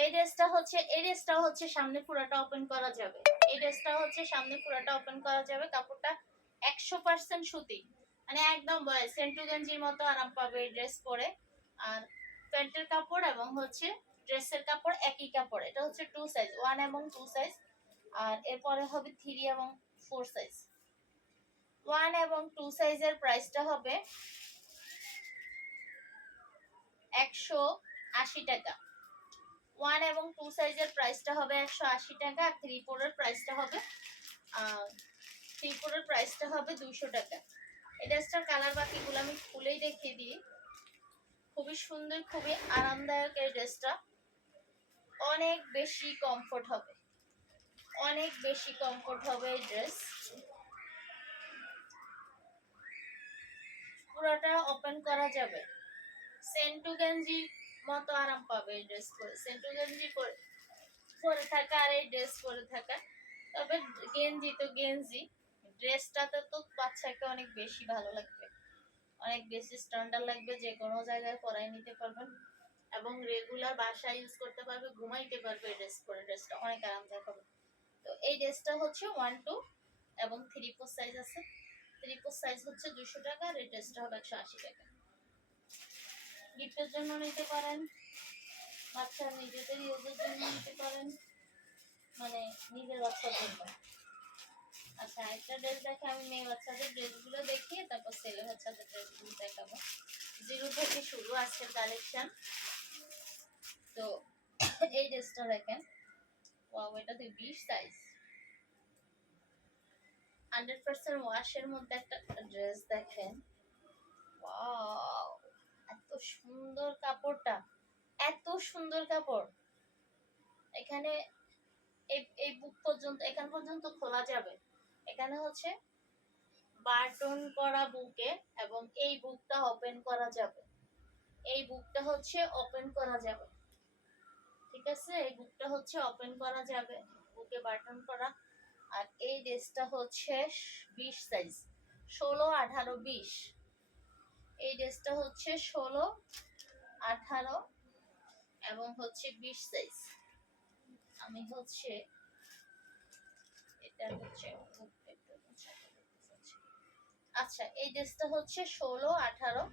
এই ড্রেসটা হচ্ছে সামনে পুরোটা ওপেন করা যাবে। এই ড্রেসটা হচ্ছে সামনে পুরোটা ওপেন করা যাবে। কাপড়টা 100% সুতি, মানে একদম সেন্টু গেঞ্জির মতো আরাম পাবে এই ড্রেস পরে। আর প্যান্টের কাপড় এবং হচ্ছে ড্রেসের কাপড় একই কাপড়। এটা হচ্ছে 2 সাইজ, 1 এবং 2 সাইজ। আর এরপরে হবে 3 এবং 4 সাইজ। 1 এবং 2 সাইজের প্রাইসটা হবে 180 টাকা। 1 এবং 2 সাইজের প্রাইসটা হবে 180 টাকা। আর 3 4 এর প্রাইসটা হবে 200 টাকা। এই ড্রেসটার কালার বাকিগুলো আমি খুলেই দেখিয়ে দিই। খুবই সুন্দর, খুবই আরামদায়ক এই ড্রেসটা। অনেক বেশি কমফোর্ট হবে, অনেক বেশি কমফোর্ট হবে এই ড্রেস। পুরোটা ওপেন করা যাবে। সেন্টু গেঞ্জি মতো আরাম পাবে এই ড্রেস পরে। সেন্টু গেঞ্জি পরে থাকা আর এই ড্রেস পরে থাকা। তবে গেঞ্জি তো গেঞ্জি, ড্রেসটাতে তো বাচ্চাকে অনেক বেশি ভালো লাগবে, অনেক বেশি স্ট্যান্ডার্ড লাগবে। যে কোনো জায়গায় পরাই নিতে পারবেন এবং রেগুলার বাসায় ইউজ করতে পারবে, ঘুমাইতে পারবে এই ড্রেস পরে। ড্রেসটা অনেক আরামদায়ক হবে। তো এই ড্রেসটা হচ্ছে 1 2 এবং 3 4 সাইজ আছে। 3 4 সাইজ হচ্ছে 200 টাকা আর এই ড্রেসটা হবে 180 টাকা। গিফটের জন্য নিতে পারেন, বাচ্চার নিজেদের ইউজের জন্য নিতে পারেন, মানে নিজের বাচ্চার জন্য। আচ্ছা, একটা ড্রেস দেখে আমি মেয়ে বাচ্চাদের ড্রেসগুলো দেখিয়ে তারপর ছেলে বাচ্চাদের ড্রেসগুলো দেখাবো। 0 থেকে শুরু আজকের কালেকশন। তো এই ড্রেসটা দেখেন, ওয়াও, এটা তো 20 সাইজ। 100% ওয়াশের মধ্যে একটা ড্রেস দেখেন। ওয়াও, এত সুন্দর কাপড়টা, এত সুন্দর কাপড়। এখানে এই বুক পর্যন্ত, এখান পর্যন্ত খোলা যাবে। এখানে হচ্ছে বাটন করা বুকে এবং এই বুকটা ওপেন করা যাবে। এই বুকটা হচ্ছে ওপেন করা যাবে, ঠিক আছে? এই বুকটা হচ্ছে ওপেন করা যাবে, বুকে বাটন করা। আর এই ড্রেসটা হচ্ছে 20 সাইজ, 16 18 20। এই ড্রেসটা হচ্ছে 16 18 এবং হচ্ছে 20 সাইজ। আমি হচ্ছে এটা হচ্ছে, আচ্ছা, এই ড্রেসটা হচ্ছে 16 18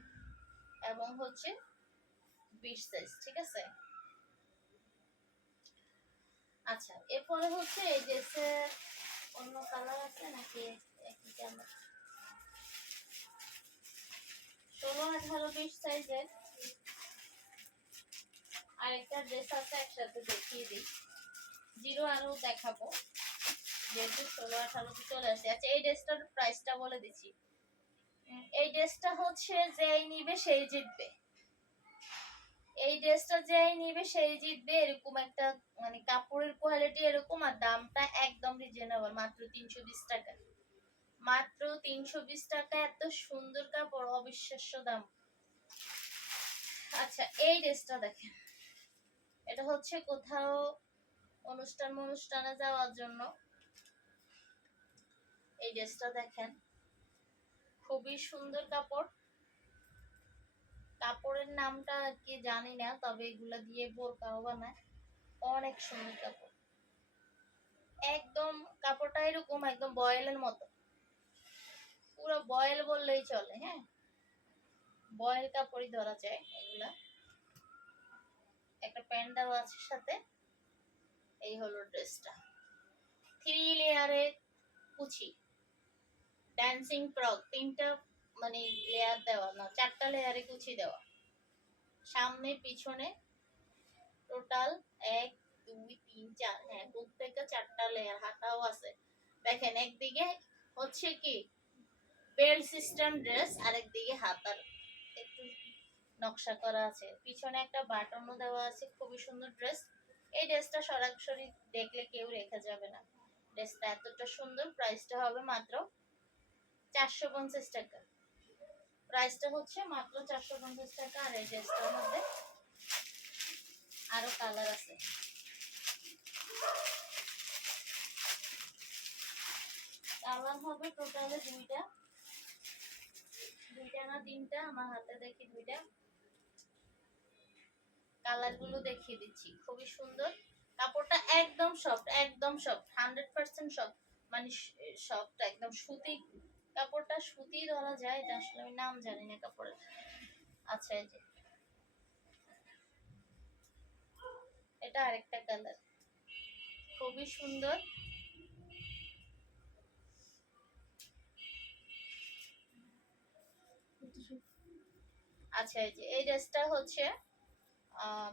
এবং হচ্ছে 20 সাইজ, ঠিক আছে? আচ্ছা, এরপরে হচ্ছে এই ড্রেসের অন্য কালার আছে নাকি একই কালার? 16 18 20 সাইজের আরেকটা ড্রেস আছে, একসাথে দেখিয়ে দিই। 0 আরও দেখাবো যেহেতু 16 18 চলে আসে। আচ্ছা, এই ড্রেসটার প্রাইসটা বলে দিচ্ছি। এই ড্রেসটা হচ্ছে যেই নিবে সেই জিতবে। এই ড্রেসটা যেই নিবে সেই জিতবে, এরকম একটা, মানে কাপড়ের কোয়ালিটি এরকম। আর দামটা একদম রিজনেবল, মাত্র 320 টাকা। মাত্র 320 টাকা, এত সুন্দর কাপড়, অবিশ্বাস্য দাম। আচ্ছা, এই ড্রেসটা দেখেন, এটা হচ্ছে কোথাও অনুষ্ঠানে যাওয়ার জন্য। এই ড্রেসটা দেখেন, খুবই সুন্দর কাপড়। কাপড়ের নামটা কি জানি না, তবে এগুলা দিয়ে বোরকাও বানায়। অনেক সুন্দর কাপড়, একদম কাপড়টা এরকম একদম বয়েলের মতো, পুরো বয়েল বললেই চলে। হ্যাঁ, বয়েল কাপড়ই ধরা যায় এগুলা। একটা প্যান্ট দেওয়া আছে সাথে। এই হলো ড্রেসটা, 3 লেয়ারে কুচি, ড্যান্সিং ফ্রক। 3টা মানে লেয়ার দেওয়া না, 4টা লেয়ারে কুচি দেওয়া, সামনে পিছনে টোটাল 1 2 3 4। হ্যাঁ, প্রত্যেকটা 4টা লেয়ার। হাতাও আছে দেখেন, একদিকে হচ্ছে কি বেল্ট সিস্টেম ড্রেস, আরেকদিকে হাতার একটু নকশা করা আছে, পিছনে একটা বাটনও দেওয়া আছে। খুবই সুন্দর ড্রেস। এই ড্রেসটা সরাসরি দেখলে কেউ রেখে যাবে না, ড্রেসটা এতটা সুন্দর। প্রাইসটা হবে মাত্র 450 টাকা। প্রাইসটা হচ্ছে মাত্র 450 টাকা। আর এই ড্রেসটার মধ্যে আরো কালার আছে। কালার হবে টোটালে 2টা না 3টা, আমার হাতে দেখি 2টা কালার গুলো দেখিয়ে দিচ্ছি, খুবই সুন্দর। কাপড়টা একদম সফট, একদম সফট, 100% সফট, মানে সফট একদম সুতি। কাপড়টা সুতি ধরা যায়, এটা আসলে আমি নাম জানি না কাপড়ের। আচ্ছা, এই যে এটা আরেকটা কালার, খুবই সুন্দর। আচ্ছা, এই যে এই ড্রেসটা হচ্ছে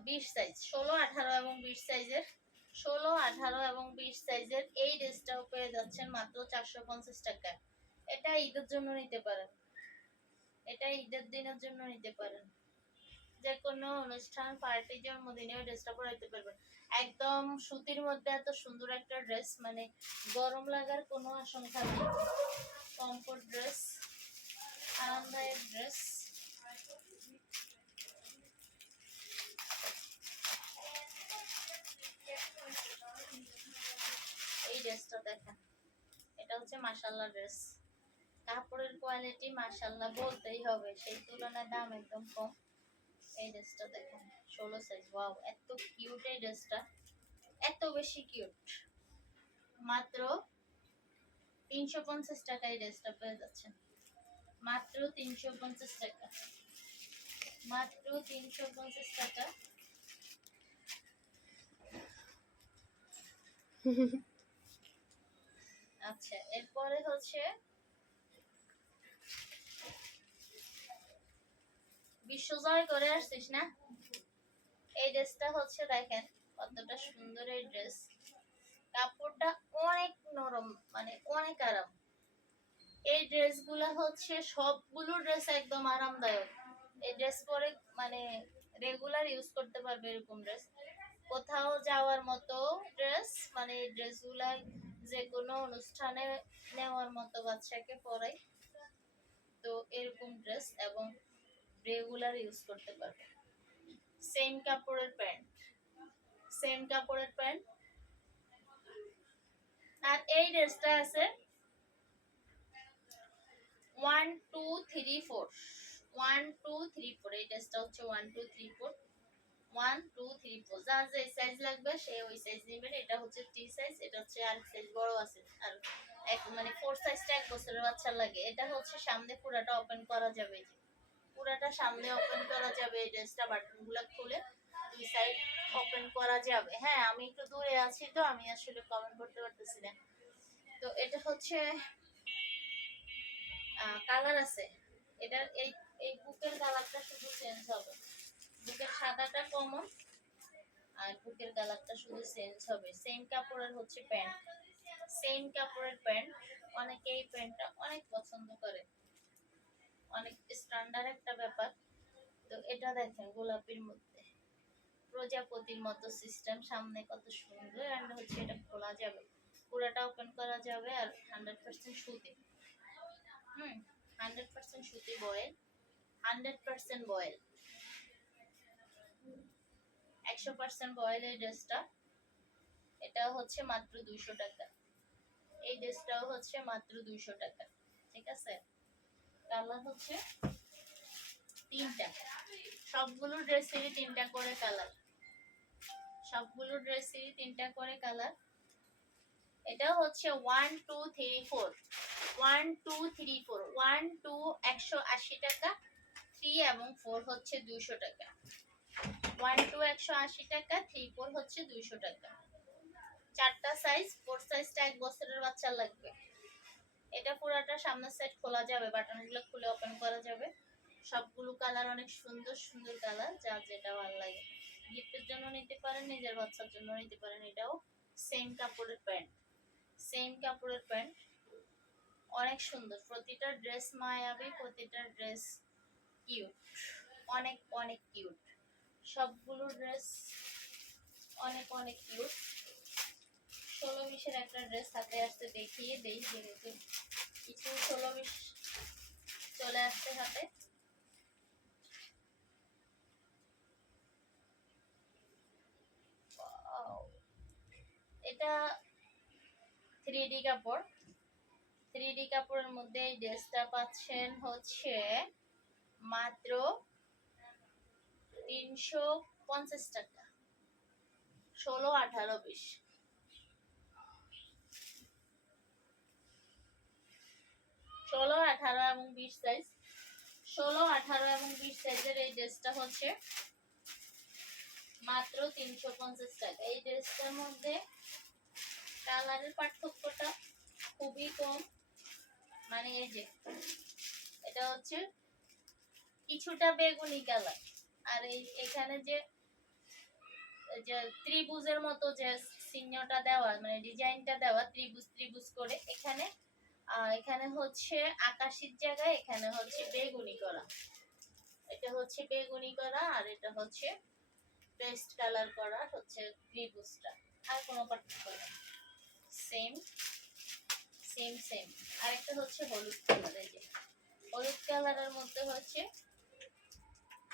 20 সাইজ, 16, 18 এবং 20 সাইজের, 16, 18 এবং 20 সাইজের এই ড্রেসটাও পেয়ে যাচ্ছেন মাত্র 450 টাকা। এটা ঈদের জন্য নিতে পারেন, এটা ঈদের দিনের জন্য নিতে পারেন, যে কোনো অনুষ্ঠান, পার্টি, জন্মদিনে ড্রেসটা পরাইতে পারবেন। একদম সুতির মধ্যে এত সুন্দর একটা ড্রেস, মানে গরম লাগার কোনো আশঙ্কা নেই। কমফোর্ট ড্রেস, আরামদায়ক ড্রেস। এই ড্রেসটা দেখেন, এটা হচ্ছে মাশাআল্লাহ ড্রেস। কাপড়ের কোয়ালিটি মাশাআল্লাহ বলতেই হবে, সেই তুলনায় দাম একদম কম। এই ড্রেসটা দেখেন, 16 সাইজ। ওয়াও, এত কিউট এই ড্রেসটা, এত বেশি কিউট। মাত্র 350 টাকা এই ড্রেসটা পেয়ে যাচ্ছেন, মাত্র 350 টাকা, মাত্র 350 টাকা। আচ্ছা, এরপরে হচ্ছে বিশ্বজয় করে আসছিস না? এই ড্রেসটা হচ্ছে দেখেন কতটা সুন্দর এই ড্রেস। কাপড়টা অনেক নরম, মানে অনেক আরাম। এই ড্রেসগুলো হচ্ছে সবগুলো ড্রেস একদম আরামদায়ক। এই ড্রেস পরে মানে রেগুলার ইউজ করতে পারবে এরকম ড্রেস। কোথাও যাওয়ার মতো ড্রেস, মানে এই ড্রেসগুলা যে কোনো অনুষ্ঠানে নেওয়ার মতো, বাচ্চাকে পরাই তো এরকম ড্রেস, এবং রেগুলার ইউজ করতে পারবে। সেম কাপড়ের প্যান্ট, সেম কাপড়ের প্যান্ট। আর এই ড্রেসটা আছে 1 2 3 4, 1 2 3 4। এই ড্রেসটা হচ্ছে 1 2 3 4, 1 2 3 4। যার যে সাইজ লাগবে সে ওই সাইজ নেবেন। এটা হচ্ছে টি সাইজ, এটা হচ্ছে আর সাইজ বড় আছে। আর এক মানে 4 সাইজটা 1 বছরের বাচ্চা লাগে। এটা হচ্ছে সামনে পুরাটা ওপেন করা যাবে, যে পুরাটা সামনে ওপেন করা যাবে। এই ড্রেসটা বাটনগুলো খুলে দুই সাইড ওপেন করা যাবে। হ্যাঁ, আমি একটু দূরে আছি তো আমি আসলে কমেন্ট করতে পারতেছি না। তো এটা হচ্ছে কালার আছে। এটার এই এই বুকের কালারটা শুধু চেঞ্জ হবে, বুকের সাদাটা কমন, আর বুকের কালারটা শুধু চেঞ্জ হবে। সেম কাপড়ের হচ্ছে প্যান্ট, সেম কাপড়ের প্যান্ট। অনেকে এই প্যান্টটা অনেক পছন্দ করে, অনেক স্ট্যান্ডার্ড একটা ব্যাপার। তো এটা দেখেন গোলাপির মধ্যে প্রজাপতির মতো সিস্টেম, সামনে কত সুন্দর। এন্ড হচ্ছে এটা খোলা যাবে, পুরাটা ওপেন করা যাবে। আর 100% সুতি, 100% সুতি বয়েল, 100% বয়েল, 100% বয়েল এই ড্রেসটা। এটা হচ্ছে মাত্র 200 টাকা। এই ড্রেসটাও হচ্ছে মাত্র 200 টাকা। ঠিক আছে, কালার হচ্ছে 3টা, সবগুলো ড্রেসেরই 3টা করে কালার, সবগুলো ড্রেসেরই 3টা করে কালার। এটা হচ্ছে 1 2 3 4, 1 2 3 4, 1 2 180 টাকা, 3 এবং 4 হচ্ছে 200 টাকা। 1 2 180 টাকা, 3 4 হচ্ছে 200 টাকা। চারটা সাইজ, 4 সাইজটা 1 বছরের বাচ্চা লাগবে। এটা পুরাটা সামনের সাইড খোলা যাবে, বাটনগুলো খুলে ওপেন করা যাবে। সবগুলো কালার অনেক সুন্দর সুন্দর কালার, যা যেটা ভালো লাগে গিফটের জন্য নিতে পারেন, নিজের বাচ্চার জন্য নিতে পারেন। এটাও সেম কাপড়ের প্যান্ট, সেম কাপড়ের প্যান্ট, অনেক সুন্দর। প্রতিটা ড্রেস মায়াবী, প্রতিটা ড্রেস কিউট, অনেক অনেক কিউট। সবগুলো ড্রেস অনেক অনেক কিউট। 16-20 একটা ড্রেস হাতে আসতে দেখিয়ে দেই, যেহেতু কিছু 16-20 চলে আসতে হাতে। এটা 3D কাপড়, 3D কাপড়ের মধ্যে এই ড্রেসটা পাচ্ছেন হচ্ছে মাত্র 350 টাকা, 16, 18, 20। 16, 18 এবং 20 সাইজ, 16, 18 এবং 20 সাইজের এই ড্রেসটা হচ্ছে মাত্র 350 টাকা। এই ড্রেসটার মধ্যে কালারের পার্থক্যটা খুবই কম, মানে এই যে এটা হচ্ছে কিছুটা বেগুনি কালার, আর এই এখানে যে ত্রিভুজের মতো যে চিহ্নটা দেওয়া, মানে ডিজাইনটা দেওয়া ত্রিভুজ ত্রিভুজ করে, এখানে এখানে হচ্ছে আকাশির জায়গায় এখানে হচ্ছে বেগুনি করা, এটা হচ্ছে বেগুনি করা, আর এটা হচ্ছে পেস্ট কালার করা হচ্ছে ত্রিভুজটা, আর কোনো পার্থক্য নেই, সেম সেম সেম। আরেকটা হচ্ছে হলুদ কালার, এই যে হলুদ কালারের মধ্যে হচ্ছে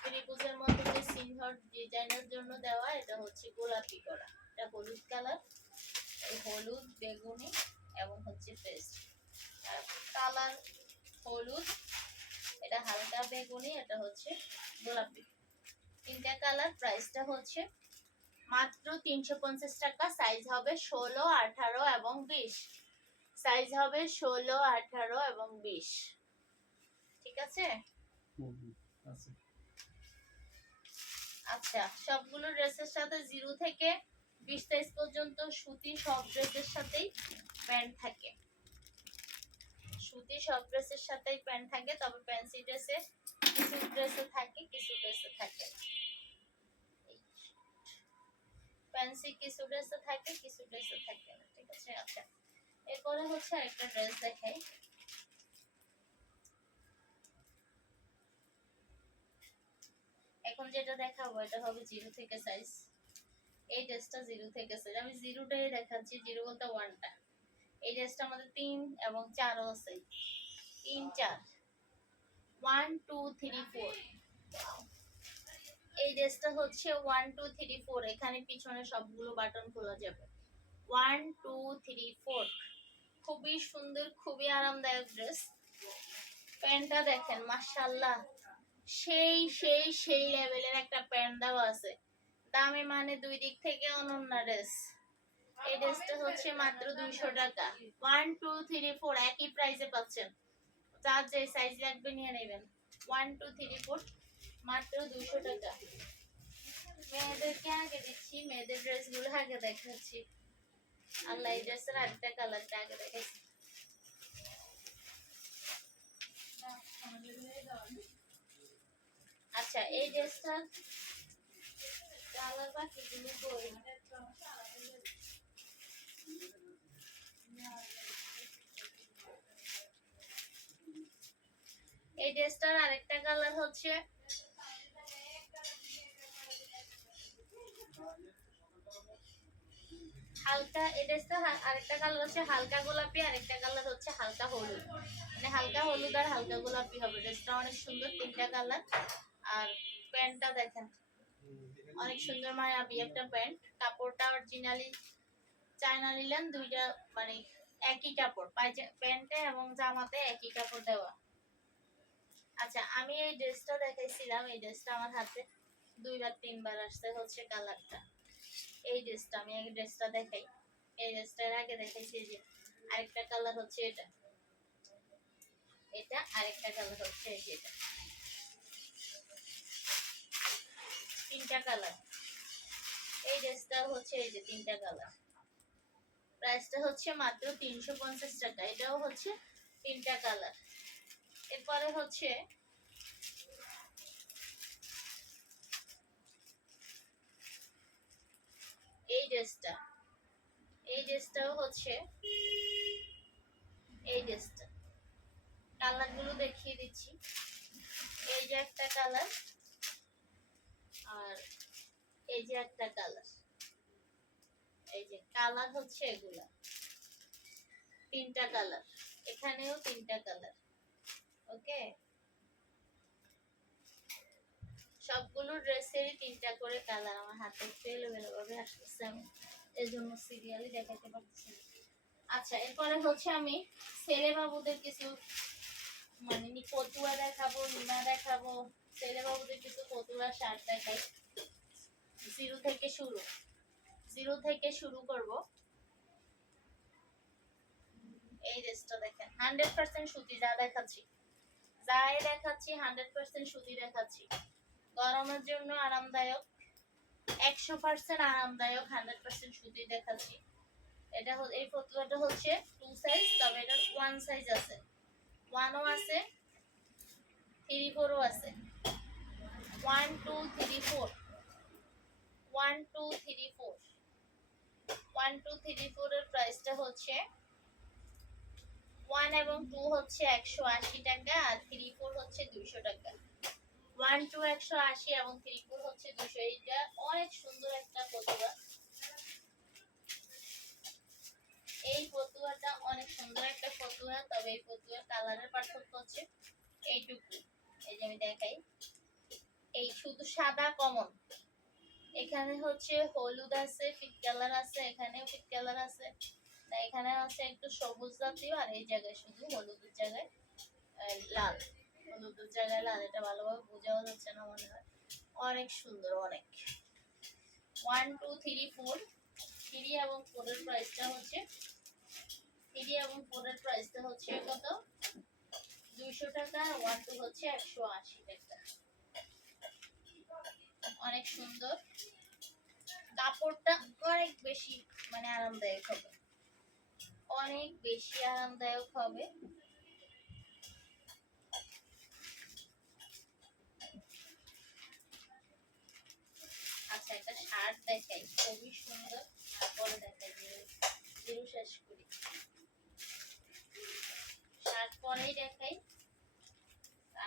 ত্রিভুজের মধ্যে যে চিহ্ন ডিজাইনের জন্য দেওয়া, এটা হচ্ছে গোলাপি করা, এটা হলুদ কালার, এই হলুদ বেগুনি এবং হচ্ছে পেস্ট, আর কালার হলুদ, এটা হালকা বেগুনি, এটা হচ্ছে গোলাপি, তিনটা কালার। প্রাইসটা হচ্ছে মাত্র 350 টাকা। সাইজ হবে 16, 18 এবং 20, সাইজ হবে 16, 18 এবং 20। ঠিক আছে? আছে। আচ্ছা, সবগুলো ড্রেসের সাথে 0 থেকে 20 সাইজ পর্যন্ত সুতি সব ড্রেসের সাথেই প্যান্ট থাকে, সুতি সব ড্রেসের সাথেই প্যান্ট থাকে, তবে ফ্যান্সি ড্রেসে কিছু ড্রেসে থাকে, কিছু ড্রেসে থাকে, ফ্যান্সি কিছু ড্রেসে থাকে, কিছু ড্রেসে থাকে না। ঠিক আছে? আচ্ছা, এরপরে হচ্ছে একটা ড্রেস দেখাই। এখন যেটা দেখাবো এটা হবে 0 থেকে সাইজ, এই ড্রেসটা 0 থেকে সাইজ, আমি 0টাই দেখাচ্ছি, 0 বলতে 1টা। এই ড্রেসটা আমাদের 3 এবং 4 আছে, 3 4, 1 2 3 4। এই ড্রেসটা হচ্ছে 1 2 3 4, এখানে পিছনে সবগুলো বাটন খোলা যাবে, 1 2 3 4। খুবই সুন্দর, খুবই আরামদায়ক ড্রেস। প্যান্টটা দেখেন, মাশাআল্লাহ, সেই সেই সেই লেভেলের একটা প্যান্ট দেওয়া আছে, দামে মানে দুই দিক থেকে অনন্য ড্রেস। এই ড্রেসটা হচ্ছে মাত্র 200 টাকা, 1 2 3 4 একই প্রাইসে পাচ্ছেন, যার যে সাইজ লাগবে নিয়ে নেবেন। 1 2 3 4 মাত্র 200 টাকা। মেয়েদেরকে আগে দিচ্ছি, মেয়েদের ড্রেসগুলো আগে দেখাচ্ছি। আল্লাহ, এই ড্রেসের আরেকটা কালারটা আগে দেখাচ্ছি। আচ্ছা, এই ড্রেসটার কালার বাকিগুলো কই? এই ড্রেসটার আরেকটা কালার হচ্ছে হালকা, এই ড্রেসটা আরেকটা কালার হচ্ছে হালকা গোলাপি, আরেকটা কালার হচ্ছে হালকা হলুদ, মানে হালকা হলুদ আর হালকা গোলাপি হবে। ড্রেসটা অনেক সুন্দর, তিনটা কালার। আর প্যান্টটা দেখেন, অনেক সুন্দর মায়াবী একটা প্যান্ট, কাপড়টা অরিজিনালি চায়না লিলেন, দুইটা মানে একই কাপড়, প্যান্টে এবং জামাতে একই কাপড় দেওয়া। আচ্ছা, আমি এই ড্রেসটা দেখাইছিলাম, এই ড্রেসটা আমার হাতে 2-3বার আসছে হচ্ছে কালারটা। এই ড্রেসটা আমি আগে ড্রেসটা দেখাই, এই ড্রেসটার আগে দেখাইছি যে আরেকটা কালার হচ্ছে এটা, এটা আরেকটা কালার হচ্ছে এটা, তিনটা কালার। এই ড্রেসটা হচ্ছে এই যে তিনটা কালার। প্রাইসটা হচ্ছে মাত্র 350 টাকা, এটাও হচ্ছে তিনটা কালার। এরপরে হচ্ছে এই ড্রেসটা, এই ড্রেসটাও হচ্ছে এই ড্রেসটা। কালারগুলো দেখিয়ে দিচ্ছি, এই যে একটা কালার, আর এই যে একটা কালার, এই যে কালার হচ্ছে এগুলা, তিনটা কালার, এখানেও তিনটা কালার। ওকে, সবগুলো ড্রেসেরই তিনটা করে কালার। আমার হাতে এলোমেলো ভাবে আসতেছে, আমি এর জন্য সিরিয়ালি দেখাতে পারছি। আচ্ছা, এরপরে হচ্ছে আমি ছেলে বাবুদের কিছু মানে পতুয়া দেখাবো, নিমা দেখাবো, ছেলে বাবুদের কিছু পতুয়া শার্ট দেখাই। জিরো থেকে শুরু করব। এই ড্রেসটা দেখেন 100% সুতি, যাই দেখাচ্ছি 100% সুতি দেখাচ্ছি। গরমের জন্য আরামদায়ক, 100% আরামদায়ক, 100% সুতি দেখাচ্ছি। এই ফতুয়াটা হচ্ছে 2 সাইজ, তবে এটার 1 সাইজ আছে, 1ও আছে, 3 4ও আছে। 1 2 3 4, 1 2 3 4, 1 2 3 4 এর প্রাইসটা হচ্ছে 1 এবং 2 হচ্ছে 180 টাকা, আর 3 4 হচ্ছে 200 টাকা। 1 2 180 এবং 3 4 হচ্ছে 200। এটা অনেক সুন্দর একটা ফতুয়া। এই ফতুয়াটা অনেক সুন্দর একটা ফতুয়া, তবে এই ফতুয়ার কালারের পার্থক্য হচ্ছে এইটুকু। এই যে আমি দেখাই, এই শুধু সাদা কমন, এখানে হচ্ছে হলুদ আছে, ফিট কালার আছে, এখানেও ফিট কালার আছে, এখানে আছে একটু সবুজ জাতীয়, আর এই জায়গায় শুধু হলুদের জায়গায় লাল, হলুদের জায়গায় লাল। এটা ভালোভাবে বোঝাও যাচ্ছে না মনে হয়। অনেক সুন্দর, অনেক। 1 2 3 4, 3 এবং 4 এর প্রাইসটা হচ্ছে 3 এবং 4 এর প্রাইসটা হচ্ছে কত? 200 টাকা। 1 2 হচ্ছে 180 টাকা। অনেক সুন্দর, কাপড়টা অনেক বেশি মানে আরামদায়ক হবে, অনেক বেশি আরামদায়ক হবে। আচ্ছা, একটা শার্ট দেখাই, খুবই সুন্দর। তারপরে দেখাই, জিরো শেষ করি। শার্ট পরেই দেখাই,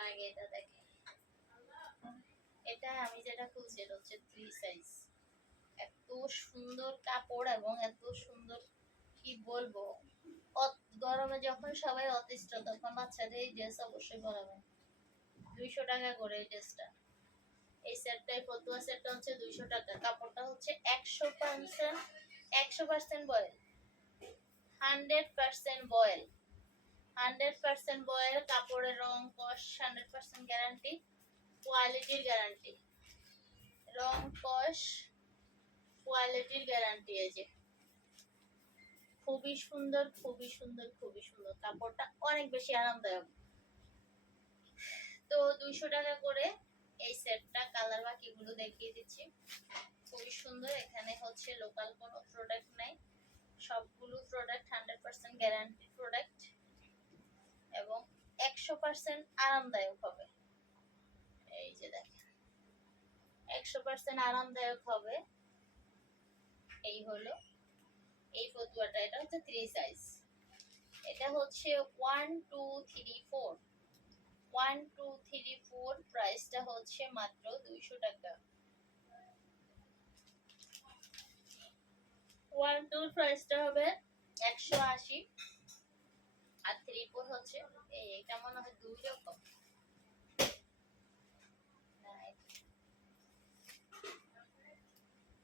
আগে এটা দেখাই। এটা আমি যেটা খুলছি এটা হচ্ছে 3 সাইজ। এত সুন্দর কাপড় এবং এত সুন্দর, কি বলবো, গরমে যখন সবাই অতিষ্ঠ তখন বাচ্চাদের এই ড্রেস অবশ্যই পরাবেন। 200 টাকা করে এই ড্রেসটা। এই সেটটাই, ফতুয়া সেটটা হচ্ছে 200 টাকা। কাপড়টা হচ্ছে 100% বয়েল, 100% বয়েল, 100% বয়েল। কাপড়ের রং কস 100% গ্যারান্টি, কোয়ালিটির গ্যারান্টি, রং কস কোয়ালিটির গ্যারান্টি। এই যে খুবই সুন্দর, খুবই সুন্দর, খুবই সুন্দর। কাপড়টা অনেক বেশি আরামদায়ক। তো 200 টাকা করে এই সেটটা। কালার বাকিগুলো দেখিয়ে দিচ্ছি, খুবই সুন্দর। এখানে হচ্ছে লোকাল কোনো প্রোডাক্ট নাই, সবগুলো প্রোডাক্ট 100% গ্যারান্টি প্রোডাক্ট এবং 100% আরামদায়ক হবে। এই যে দেখেন, 100% আরামদায়ক হবে। এই হলো এই ফতুয়াটা। এটা হচ্ছে 3 সাইজ। এটা হচ্ছে 1 2 3 4, 1 2 3 4। প্রাইসটা হচ্ছে মাত্র 200 টাকা। 1 2 প্রাইসটা হবে 180, আর 3 4 হচ্ছে এটা মনে হয় দুই রকম।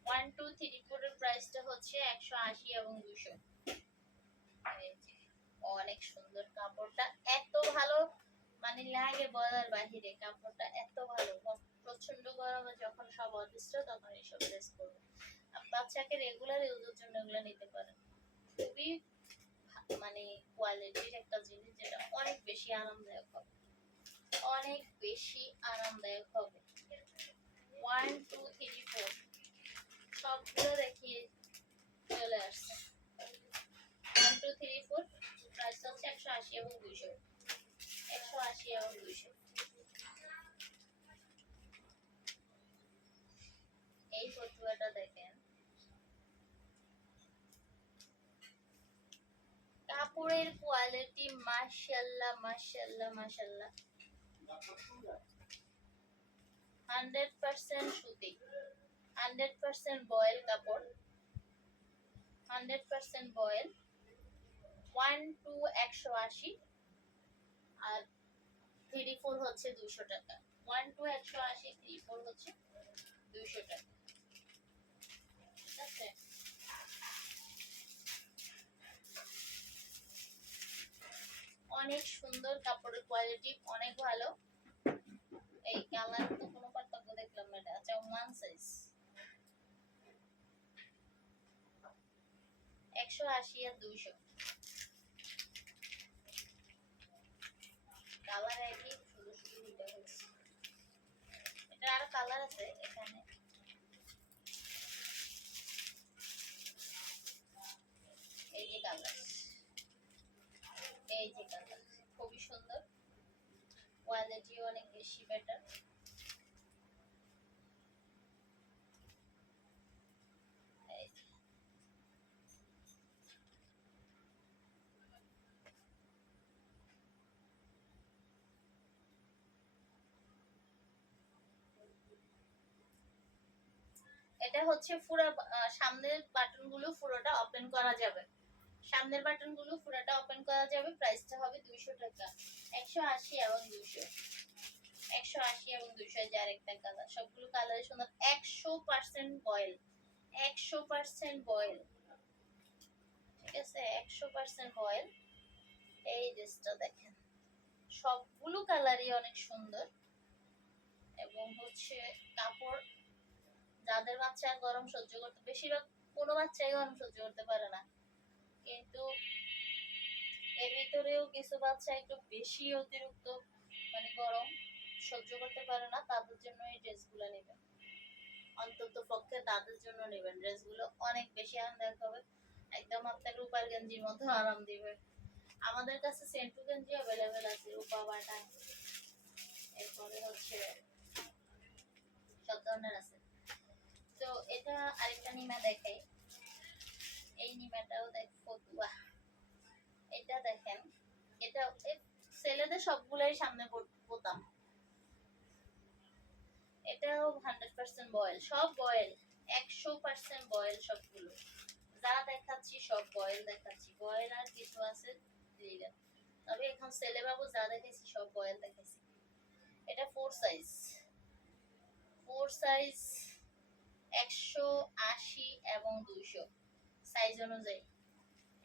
1 2 3 4 এর প্রাইসটা হচ্ছে 180 এবং 200। অনেক সুন্দর কাপড়টা, এত ভালো মানে লাগে বলার বাহিরে। কাপড়টা এত ভালো, প্রচন্ড গরমে যখন সব অতিষ্ঠ তখন এইসব ড্রেস করবে। বাচ্চাকে রেগুলার ইউজের জন্য এগুলো নিতে পারেন। খুবই মানে কোয়ালিটির একটা জিনিস, যেটা অনেক বেশি আরামদায়ক হবে, অনেক বেশি আরামদায়ক হবে। 1 2 3 4 সবগুলো দেখিয়ে চলে আসছে। 1 2 3 4 প্রাইস হচ্ছে 180 এবং 200, 180 এবং 200। এই ফতুয়াটা দেখেন, কাপড়ের কোয়ালিটি মাশাআল্লাহ, মাশাআল্লাহ, মাশাআল্লাহ। 100% সুতি, 100% বয়েল কাপড়, 100% বয়েল। 1 2 180, আর 3 4 হচ্ছে 200 টাকা। 1 2 180, 3 4 হচ্ছে 200 টাকা। ঠিক আছে, অনেক সুন্দর, কাপড়ের কোয়ালিটি অনেক ভালো। এই কালার তো কোনো পার্থক্য দেখলাম না। এটা আচ্ছা 1 সাইজ, 180 আর 200। কালার একই, শুধু শুধু দুইটা হচ্ছে। এটা আরো কালার আছে এখানে। এই যে কালার, এই যে কালার, খুবই সুন্দর, কোয়ালিটি অনেক বেশি বেটার। এটা হচ্ছে পুরো সামনের বাটন গুলো পুরোটা ওপেন করা যাবে, সামনের বাটন গুলো পুরোটা ওপেন করা যাবে। প্রাইসটা হবে 200 টাকা। 180 এবং 200, 180 এবং 200। যার একটা কালার, সবগুলো কালারই সুন্দর। 100% বয়েল, 100% বয়েল, ঠিক আছে, 100% বয়েল। এই ড্রেসটা দেখেন, সবগুলো কালারই অনেক সুন্দর এবং হচ্ছে কাপড়, যাদের বাচ্চা গরম সহ্য করতে, বেশিরভাগ কোনো বাচ্চাই গরম সহ্য করতে পারে না, কিন্তু এর ভিতরেও কিছু বাচ্চা একটু বেশি অতিরিক্ত মানে গরম সহ্য করতে পারে না, তাদের জন্য এই ড্রেসগুলো নেবেন, অন্তত পক্ষে তাদের জন্য নেবেন। ড্রেসগুলো অনেক বেশি আরামদায়ক হবে, একদম আপনার রূপার গেঞ্জির মতো আরাম দিবে। আমাদের কাছে সেন্টু গেঞ্জি অ্যাভেলেবেল আছে, রূপা বাটা, এরপরে হচ্ছে সব ধরনের আছে। তো এটা আরেকটা নিমা দেখাই, এই নিমাটাও দেখ ফতুয়া। এটা দেখেন, এটা ছেলেদের সবগুলাই সামনে বোতাম। এটাও 100% বয়েল, সব বয়েল, 100% বয়েল সবগুলো। যা দেখাচ্ছি সব বয়েল দেখাচ্ছি, বয়েল আর কিছু আছে দিলেন, তবে এখন ছেলে বাবু যা দেখেছি সব বয়েল দেখেছি। এটা 4 সাইজ, 4 সাইজ, 180 এবং 200 সাইজ অনুযায়ী,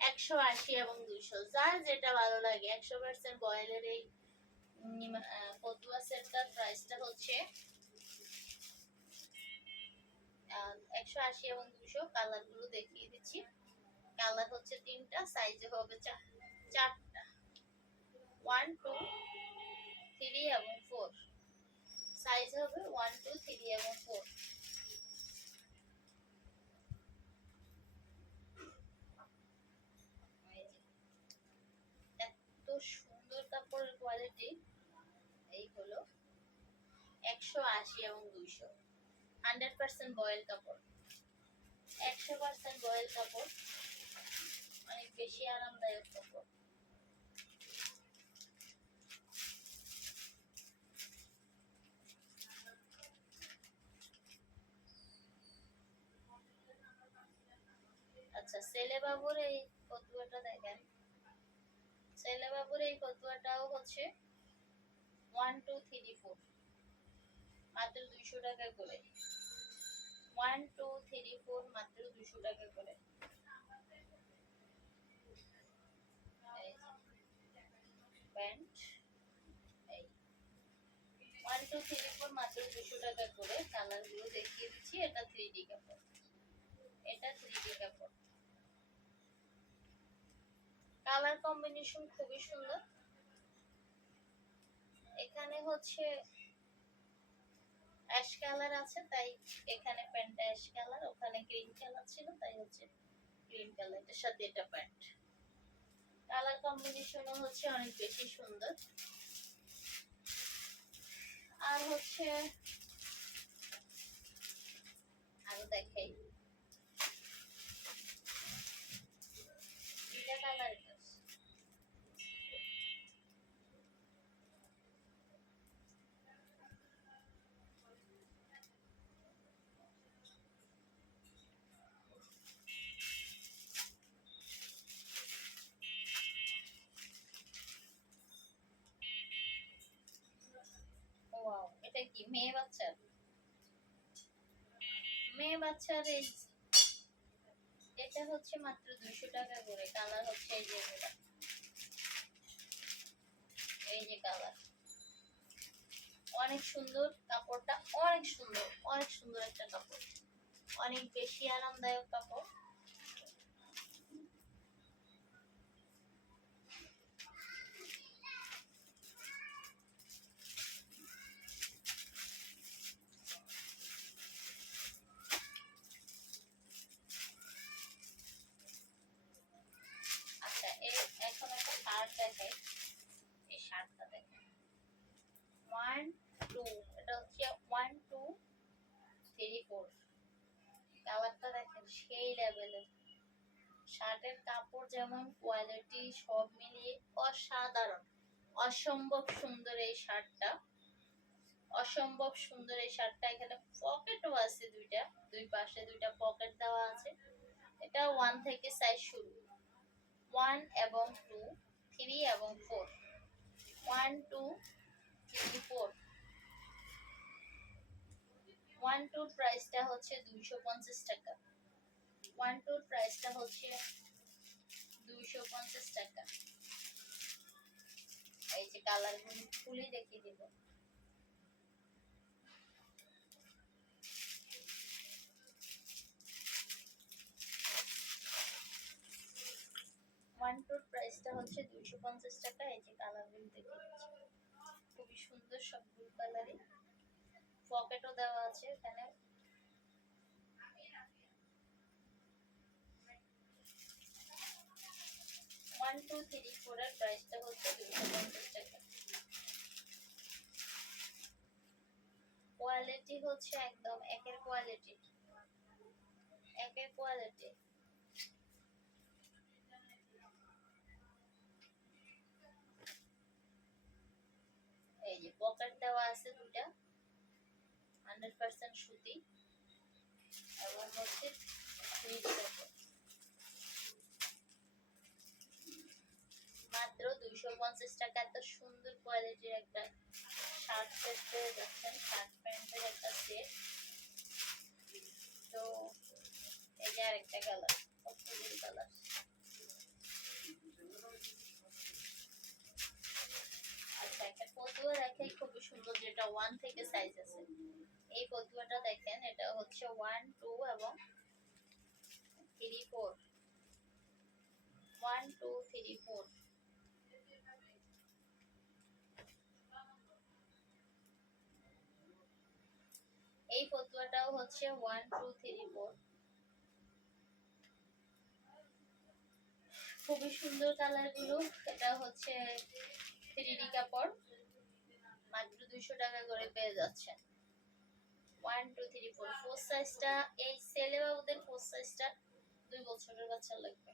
180 এবং 200, যার যেটা ভালো লাগে। 100% বয়েলের এই ফতুয়া সেটটার প্রাইসটা হচ্ছে 180 এবং 200। কালার গুলো দেখিয়ে দিচ্ছি, কালার হচ্ছে তিনটা, সাইজ হবে চারটা, 1 2 3 এবং 4, সাইজ হবে 1 2 3 এবং 4। এত সুন্দর কাপড়ের কোয়ালিটি। এই হলো 180 এবং 200, 100% বয়েল কাপড়, 100% বয়েল কাপড়, অনেক বেশি আরামদায়ক কাপড়। আচ্ছা, ছেলে বাবুর এই ফতুয়াটা দেখেন, ছেলে বাবুর এই ফতুয়াটাও হচ্ছে 1 2 3 4, মাত্র 200 টাকা করে। 1 2 3 4 মাত্র 200 টাকা করে। প্যান্ট এই 1 2 3 4 মাত্র 200 টাকা করে। কালার গুলো দেখিয়ে দিচ্ছি। এটা 3D কাপড়, এটা 3D কাপড়, কালার কম্বিনেশন খুবই সুন্দর। এখানে হচ্ছে অ্যাশ কালার আছে, তাই এখানে প্যান্টটা অ্যাশ কালার, ওখানে গ্রিন কালার ছিল তাই হচ্ছে গ্রিন কালারের সাথে এটা প্যান্ট। কালার কম্বিনেশনও হচ্ছে অনেক বেশি সুন্দর। আর হচ্ছে আরো দেখাই, দুইটা কালার, ওয়াও, এটা কি মেয়ে বাচ্চার, মেয়ে বাচ্চার এই, এটা হচ্ছে মাত্র 200 টাকা করে। কালার হচ্ছে এই যে এগুলা, এই যে কালার, অনেক সুন্দর কাপড়টা, অনেক সুন্দর, অনেক সুন্দর একটা কাপড়, অনেক বেশি আরামদায়ক কাপড়। সেই লেভেলের। শার্টের কাপড় যেমন কোয়ালিটি সব মিলিয়ে অসাধারণ, অসম্ভব সুন্দর এই শার্টটা, অসম্ভব সুন্দর এই শার্টটা। এখানে পকেটও আছে দুইটা, দুই পাশে দুইটা পকেট দেওয়া আছে। এটা 1 থেকে সাইজ শুরু, 1 এবং 2, 3 এবং 4, 1 2 3 4। 1 2 প্রাইসটা হচ্ছে 250 টাকা, 1 2 প্রাইসটা হচ্ছে 250 টাকা। এই যে কালারগুলো খুলে দেখিয়ে দিব। 1 2 প্রাইসটা হচ্ছে 250 টাকা। এই যে কালারগুলো দেখিয়ে দিচ্ছি, খুবই সুন্দর সবগুলো কালারই। পকেটও দেওয়া আছে এখানে। 1 2 3 4 এর প্রাইসটা হচ্ছে 250 টাকা। কোয়ালিটি হচ্ছে একদম একের কোয়ালিটি, একের কোয়ালিটি। এই যে পকেট দেওয়া আছে দুইটা, 100% সুতি এবং হচ্ছে ফ্রিজ পকেট। মাত্র 250 টাকা এত সুন্দর কোয়ালিটির একটা শার্ট সেট পেয়ে যাচ্ছেন, শার্ট প্যান্টের একটা সেট। তো এই যে আরেকটা কালার, কতগুলো কালার। আচ্ছা, একটা পতুয়া দেখে খুবই সুন্দর, যেটা 1 থেকে সাইজ আছে। এই পতুয়াটা দেখেন, এটা হচ্ছে 1 2 এবং 3 4, 1 2 3 4। এই ফতুয়াটাও হচ্ছে 1 2 3 4। খুবই সুন্দর কালার গুলো। এটা হচ্ছে 3D কাপড়, মাত্র 200 টাকা করে পেয়ে যাচ্ছেন। 1 2 3 4 ফোর সাইজটা, এই ছেলে বাবুদের ফোর সাইজটা 2 বছরের বাচ্চা লাগবে।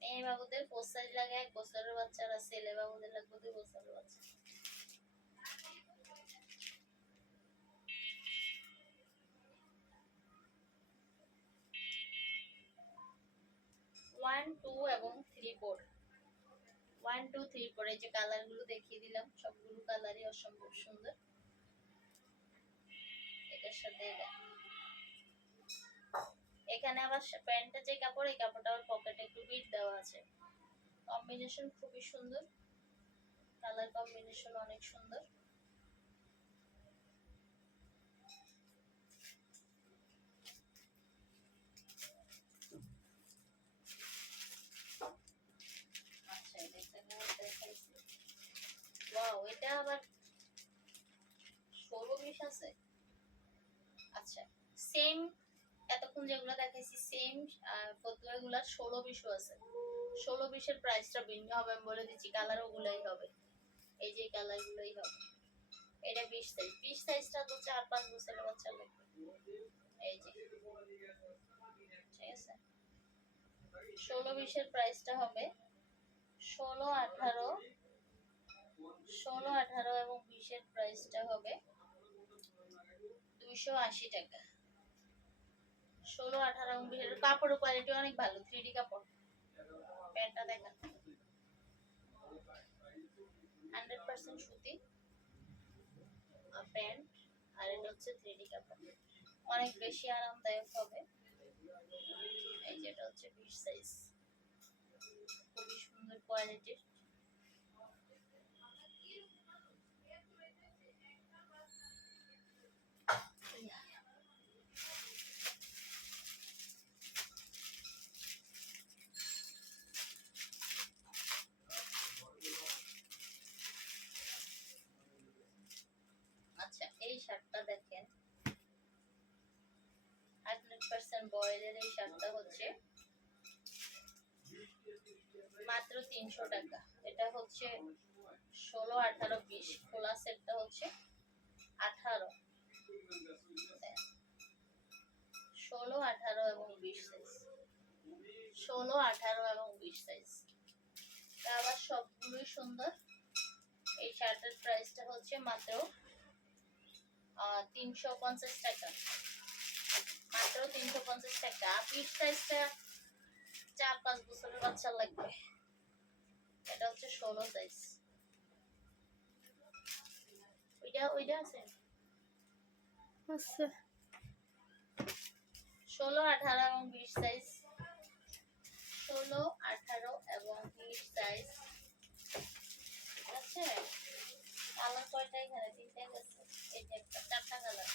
মেয়ে বাবুদের ফোর সাইজ লাগে 1 বছরের বাচ্চা, আর ছেলে বাবুদের লাগবে 2 বছরের বাচ্চা। ওয়ান টু এবং 3 4, 1 2 3 4। এই যে কালার গুলো দেখিয়ে দিলাম, সবগুলো কালারই অসম্ভব সুন্দর। এটার সাথে এটা, এখানে আবার প্যান্টের যে কাপড়, এই কাপড়টা আবার পকেটে একটু বিট দেওয়া আছে। কম্বিনেশন খুবই সুন্দর, কালার কম্বিনেশন অনেক সুন্দর। আচ্ছা, এটা একটা কালার দেখাইছি। ওয়াও, এটা আবার 16 20 আছে। আচ্ছা, সেম এতক্ষণ যেগুলো দেখাইছি সেম ফতুয়াগুলা 16 20 আছে। 16 20 এর প্রাইসটা ভিন্ন হবে, আমি বলে দিচ্ছি। কালার ওগুলাই হবে, এই যে কালার গুলোই হবে। এটা 20 সাইজ, 20 সাইজটা তো 4 5 বছরের বাচ্চা লাগবে। এই যে, ঠিক আছে। 16 20 এর প্রাইসটা হবে 16 18, 16 18 এবং 20 এর প্রাইসটা হবে 280 টাকা। 16 18 এবং 20 এর কাপড়ের কোয়ালিটি অনেক ভালো, 3D কাপড়। প্যান্টটা দেখেন, 100% সুতি প্যান্ট, আর এটা হচ্ছে 3D কাপড়, অনেক বেশি আরামদায়ক হবে। এই যেটা হচ্ছে 20 সাইজ, খুবই সুন্দর কোয়ালিটির। আচ্ছা, এই শার্টটা দেখেন, 100% বয়েলের। এই শার্টটা হচ্ছে মাত্র 300 টাকা। এটা হচ্ছে 16 18 20, খোলা সেটটা হচ্ছে 18। 18 এবং 20 সাইজ, 16, 18 এবং 20 সাইজ। আবার সবগুলোই সুন্দর। এই শার্টের প্রাইসটা হচ্ছে মাত্র 350 টাকা, মাত্র 350 টাকা। 20 সাইজটা 4-5 বছরের বাচ্চা লাগবে। এটা হচ্ছে 16 সাইজ। ওইটা আছে আচ্ছা 16, 18 এবং 20 সাইজ, 16, 18 এবং 20 সাইজ। ঠিক আছে, কালার কয়টা এখানে? 3টা আছে, এই যে একটা, 4টা কালার।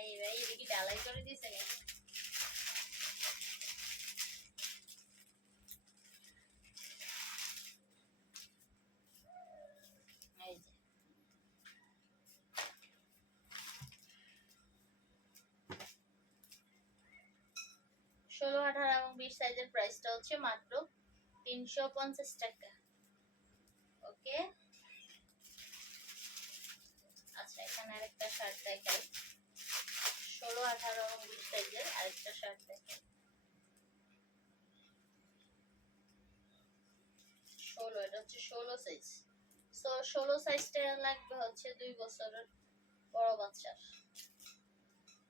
এই ভাই এদিকে ডালাই করে দিয়েছে নাকি? এই যে 16, 18 এবং 20 সাইজের প্রাইসটা হচ্ছে মাত্র 350 টাকা। ওকে, আচ্ছা এখানে আরেকটা শার্ট দেখাই, 16, 18 এবং 20 সাইজের আরেকটা শার্ট দেখাই। 16, এটা হচ্ছে 16 সাইজ। সো 16 সাইজটা লাগবে হচ্ছে 2 বছরের বড় বাচ্চার,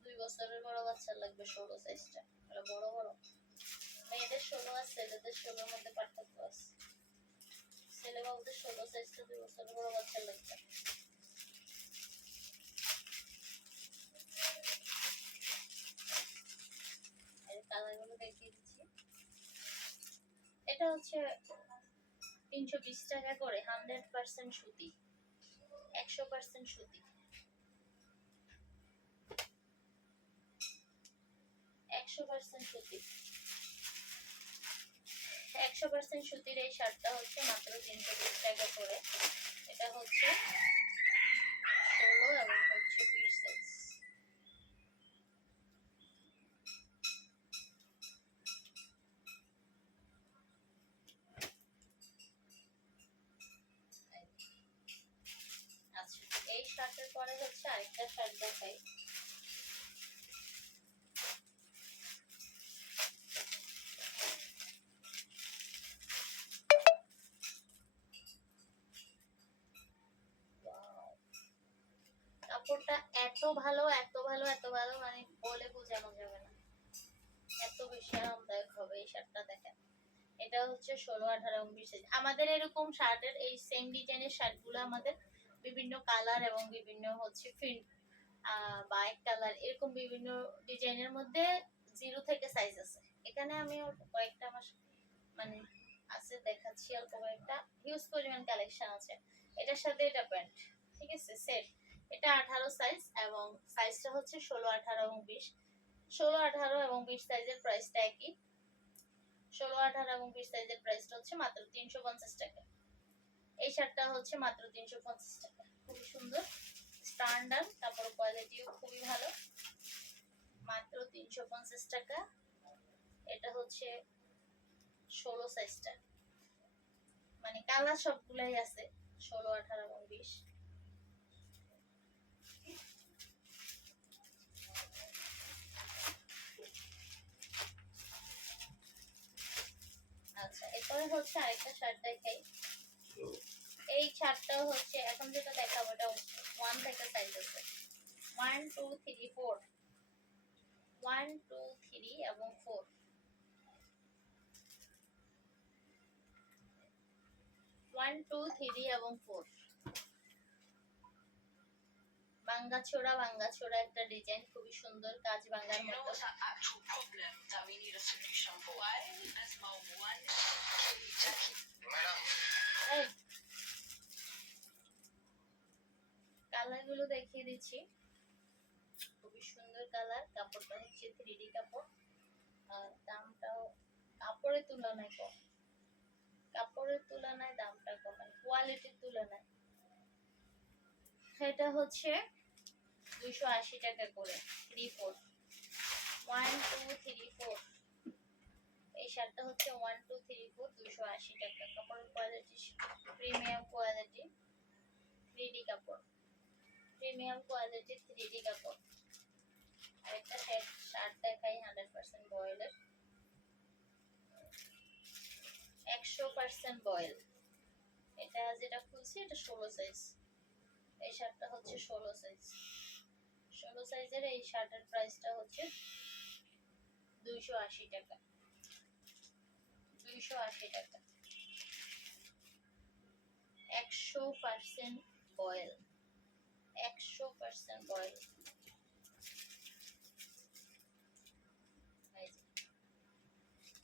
2 বছরের বড় বাচ্চার লাগবে 16 সাইজটা। এটা বড় বড় মেয়েদের 16 আর ছেলেদের 16 এর মধ্যে পার্থক্য আছে। ছেলে বাবুদের 16 সাইজটা 2 বছরের বড় বাচ্চার লাগবে। এই কালারগুলো দেখিয়ে দিচ্ছি। এটা হচ্ছে 320 টাকা করে, 100% সুতি, 100% সুতি, 100% সুতি, 100% সুতির এই শার্টটা হচ্ছে মাত্র 320 টাকা করে। এটা হচ্ছে 16 এবং হচ্ছে 20 সাইজ। আচ্ছা এই শার্টের পরে হচ্ছে আরেকটা শার্ট দেখাই। কাপড়টা এত ভালো, এত ভালো, এত ভালো, মানে বলে বোঝানো যাবে না, এত বেশি আরামদায়ক হবে এই শার্টটা। দেখেন এটা হচ্ছে 16, 18 এবং 20 সাইজ। আমাদের এরকম শার্টের এই সেম ডিজাইনের শার্টগুলো আমাদের বিভিন্ন কালার এবং বিভিন্ন হচ্ছে প্রিন্ট বা এক কালার এরকম বিভিন্ন ডিজাইনের মধ্যে 0 থেকে সাইজ আছে। এখানে আমি অল্প কয়েকটা আমার মানে আছে দেখাচ্ছি, অল্প কয়েকটা, হিউজ পরিমাণ কালেকশন আছে। এটার সাথে এটা প্যান্ট, ঠিক আছে, সেট। এটা 18 সাইজ এবং সাইজটা হচ্ছে 16, 18 এবং 20। 16, 18 এবং 20 সাইজের প্রাইসটা একই। 16, 18 এবং 20 সাইজের প্রাইসটা হচ্ছে মাত্র 350 টাকা। এই শার্টটা হচ্ছে মাত্র 350 টাকা। খুবই সুন্দর, স্ট্যান্ডার্ড, কাপড় কোয়ালিটিও খুবই ভালো, মাত্র 350 টাকা। এটা হচ্ছে 16 সাইজটা, মানে কালার সবগুলাই আছে, 16, 18 এবং 20। আচ্ছা এরপরে হচ্ছে আরেকটা শার্ট দেখাই। এই শার্টটাও হচ্ছে এখন যেটা দেখাবো এটা 1 থেকে সাইজ আছে, 1 2 3 4, 1 2 3 এবং 4, 1 2 3 এবং 4। ভাঙ্গাচোরা একটা ডিজাইন, খুবই সুন্দর, কাজ ভাঙ্গার You know মতো। what's our actual problem that we need a solution for? Why is my one Kelly jacket? এই কালারগুলো দেখিয়ে দিচ্ছি, খুবই সুন্দর কালার। কাপড়টা হচ্ছে 3D কাপড়, আর দামটাও কাপড়ের তুলনায় কম, কাপড়ের তুলনায় দামটা কম, মানে কোয়ালিটির তুলনায়। এটা হচ্ছে 280 টাকা করে, 3 4, 1 2 3 4। এই শার্টটা হচ্ছে 1 2 3 4, 280 টাকা। কাপড়ের quality premium. Premium quality 3D কাপড়। আরেকটা শার্ট দেখাই 100% বয়েলের, 100% বয়েল। এটা যেটা খুলছি এটা 16 সাইজ। এই শার্টটা হচ্ছে 16 সাইজ। 16 সাইজের এই শার্টের প্রাইসটা হচ্ছে 280 টাকা। 280 টাকা। 100% বয়েল। 100% বয়েল।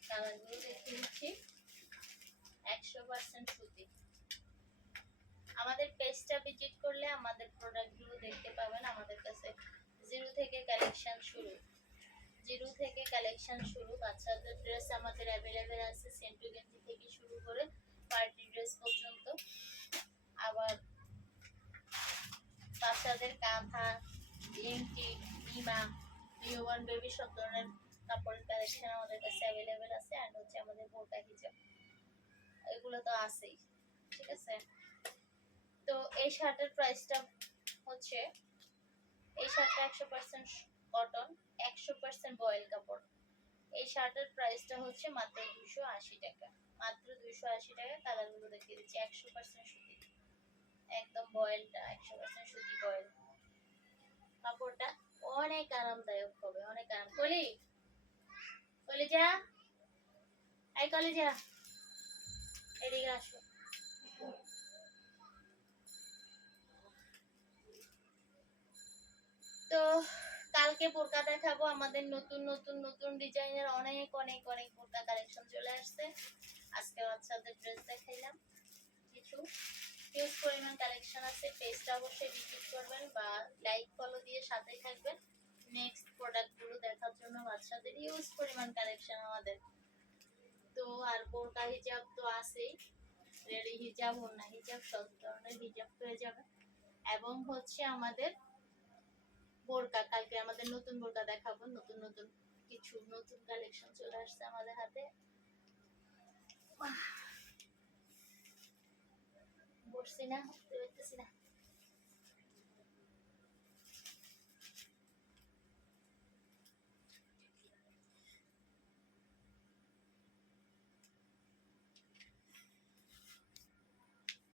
কালারগুলো দেখে দিচ্ছি। 100% সুতি। আমাদের পেজটা ভিজিট করলে আমাদের প্রোডাক্টগুলো দেখতে পাবেন। আমাদের কাছে জিরো থেকে কালেকশন শুরু। বাচ্চাদের ড্রেস আমাদের অ্যাভেলেবেল আছে, সেন্টু গেঞ্জি থেকে শুরু করে পার্টি ড্রেস পর্যন্ত। আবার বাচ্চাদের কাঁথা, লিংটি, নিমা, নিউবর্ন বেবি সব ধরনের কাপড়ের কালেকশন আমাদের কাছে অ্যাভেলেবেল আছে। আর হচ্ছে আমাদের বোরকা হিজাব, এগুলো তো আছেই, ঠিক আছে। তো এই শার্টের প্রাইসটা হচ্ছে, এই শার্টটা 100% কটন, 100% বয়েল কাপড়। এই শার্টের প্রাইসটা হচ্ছে মাত্র 280 টাকা। মাত্র 280 টাকা। কালারগুলো দেখিয়ে দিচ্ছি। 100% সুতি, একদম বয়েলটা 100% সুতি বয়েল। কাপড়টা অনেক আরামদায়ক হবে, অনেক আরাম। কলিজা, এই কলিজা, এদিকে আসো। তো কালকে বোরকা দেখাবো। আমাদের নতুন নতুন নতুন ডিজাইনের অনেক অনেক অনেক বোরকা কালেকশন চলে আসছে। আজকে বাচ্চাদের ড্রেস দেখাইলাম কিছু। হিউজ পরিমাণ কালেকশন আছে। পেজটা অবশ্যই ভিজিট করবেন বা লাইক ফলো দিয়ে সাথে থাকবেন নেক্সট প্রোডাক্টগুলো দেখার জন্য। বাচ্চাদের হিউজ পরিমাণ কালেকশন আমাদের। তো আর বোরকা হিজাব তো আছেই, রেডি হিজাব, ওড়না হিজাব, সব ধরনের হিজাব পেয়ে যাবে। এবং হচ্ছে আমাদের বোরকা, কালকে আমাদের নতুন বোরকা দেখাবো। নতুন নতুন কিছু নতুন কালেকশন চলে আসছে আমাদের হাতে। বসছি না,